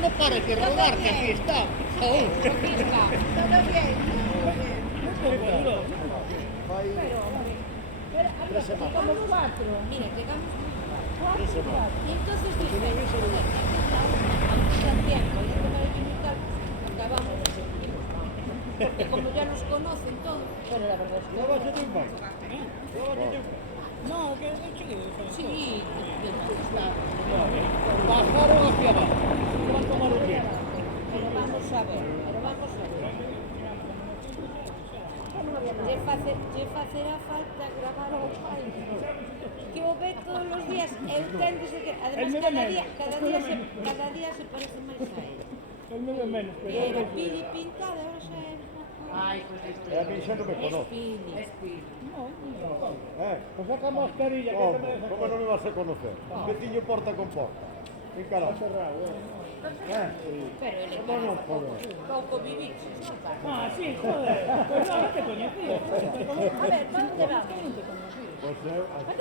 no pares de rodar, que aquí está. Saúl. Aquí está. Todo bien. Pero, hombre, llegamos 4. Mira, llegamos 3 semanas. y entonces dije, Santiago, y esto para visitar, acabamos. Porque como ya nos conocen todos, pero la verdad es que... Llévate un baño. No, que es chiquillo. Sí, Bajaron hacia abajo. ¿Cuánto más lo tiene? pero vamos a ver, lle facerá falta gravar ao pai que o ve todos os días e enténdese que además cada día se parece máis a él. El me ve menos, E era Pili pintada, ahora xa é... Ai, pois isto A mí xa non me Es conoce. Pili. Pues saca mascarilla, que se me deja. ¿Cómo no me vas a conocer? Veciño porta con porta. ¿Qué carajo? Pero ele pouco vivís. Ah, sí, joder. Pues no, no te conocí. A ver, ¿dónde vamos? Pues hasta...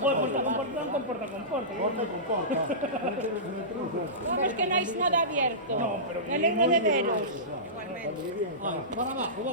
Joder, porta con porta. Porta con porta. No tienes ni truco. Vamos que no hay nada abierto. No, pero Me alegro de veros. Para abajo,